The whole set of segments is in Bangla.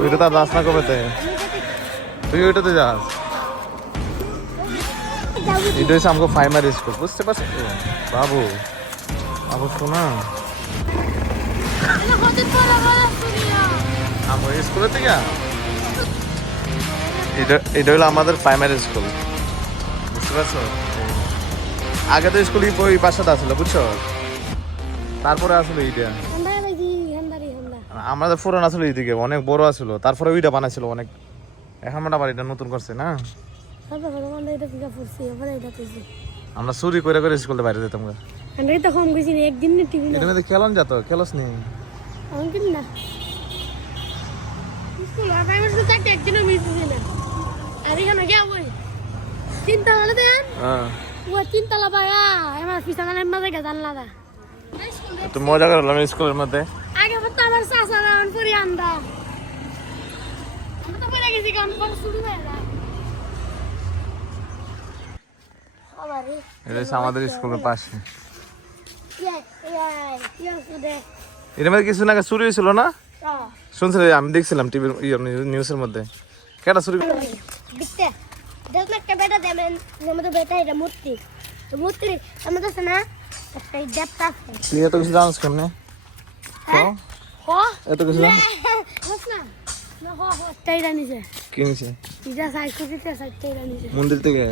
তুই তো যাস না কবেতে, তুই ওইটাতে যাস। এটা হচ্ছে আমাকে প্রাইমারি স্কুল, বুঝতে পারছো তো বাবু? বাবু শোনা, আমার স্কুলের থেকে এটা হলো আমাদের প্রাইমারি স্কুল, বুঝতে পারছো? আগে তো স্কুল ওই পাশাতে আসলো, বুঝছো? তারপরে আসলো এইটা, আমাদের পুরান আসলে এইদিকে অনেক বড় আসলো, তারপরে ওইটা বানাইছিল অনেক। এখন আবার এটা নতুন করছে না। আমরা চুরি করে করে স্কুলে বাইরে যেতাম। এটার মধ্যে খেলন যেত, খেলস নি? একটু মজা করলাম স্কুলের মধ্যে। এটা হচ্ছে আমাদের স্কুলের পাশে। এটার মধ্যে কিছু না চুরি হয়েছিল না? শুনছিল, আমি দেখছিলাম টিভির নিউজের মধ্যে। কেটা চুরি? এত কিছু জানোস কেমনে? এত কিছু মন্দির থেকে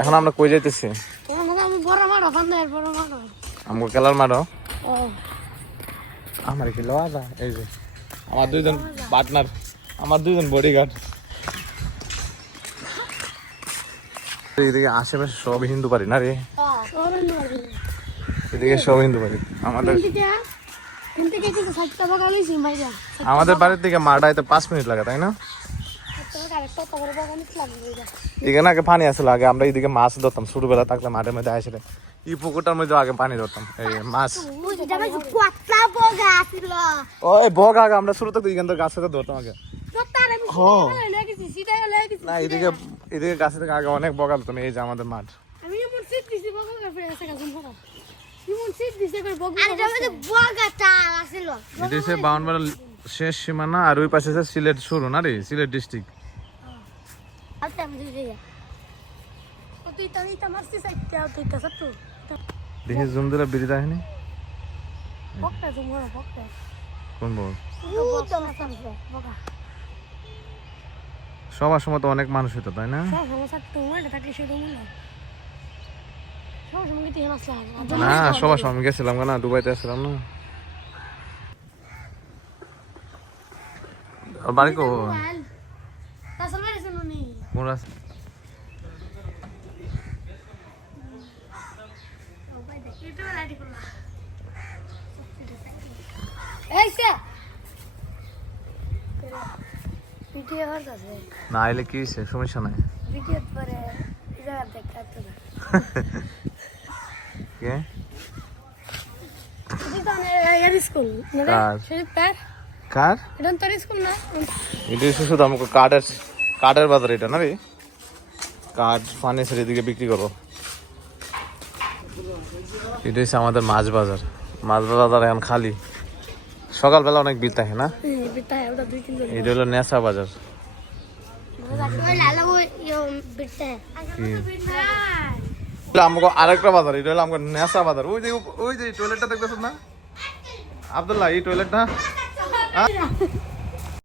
এখন আমরা কই যাইতেছি? আমাকে খেলার মাঠও। আমার কি লওয়া, এই যে আমার দুইজন পার্টনার, আমার দুইজন বডিগার্ড। এদিকে আশেপাশে সব হিন্দু বাড়ি না রে, এদিকে সব হিন্দু বাড়ি। আমাদের বাড়ির থেকে মাঠা হয়তো 5 মিনিট লাগে, তাই না? এখানে আগে পানি আসলো, আগে আমরা এইদিকে মাছ ধরতাম ছোটবেলা থাকলে মাঠের মধ্যে আসলে। এই পুকুরটার মধ্যে আগে পানি ধরতাম, এই মাছ। ওই বগ আগে আমরা ছোট থাকতে এখান থেকে গাছ থেকে ধরতাম আগে। না এদিকে এদিকে গাছ থেকে আগে অনেক বগা ধরতাম। এই যে আমাদের মাঠ, বাউনবাড়ি শেষ সীমানা, আর ওই পাশে সিলেট শুরু না রে, সিলেট ডিস্ট্রিক্ট। দেখি জুম দিলে বিড়ি দেয়নি কোন বল? সবার সময় তো অনেক মানুষ হইতো, তাই না? না সবার সময় গেছিলাম না, দুবাইতে আসছিলাম না। বাড়ি কো না আইলে কি সমস্যা নাই। কাঠের বাজার এটা না রে, কাঠ ফার্নিচার এদিকে বিক্রি করো। এটা হচ্ছে আমাদের মাছ বাজার। মাছ বাজার এখন খালি, সকালবেলা অনেক ভিড় থাকে না? এটা হলো নেশা বাজার। আমাকে আরেকটা বাজার, এটা হলো আমাকে নেশা বাজার। ওই যে টয়লেটটা দেখতেছ না আব্দুল্লাহ, এই টয়লেটটা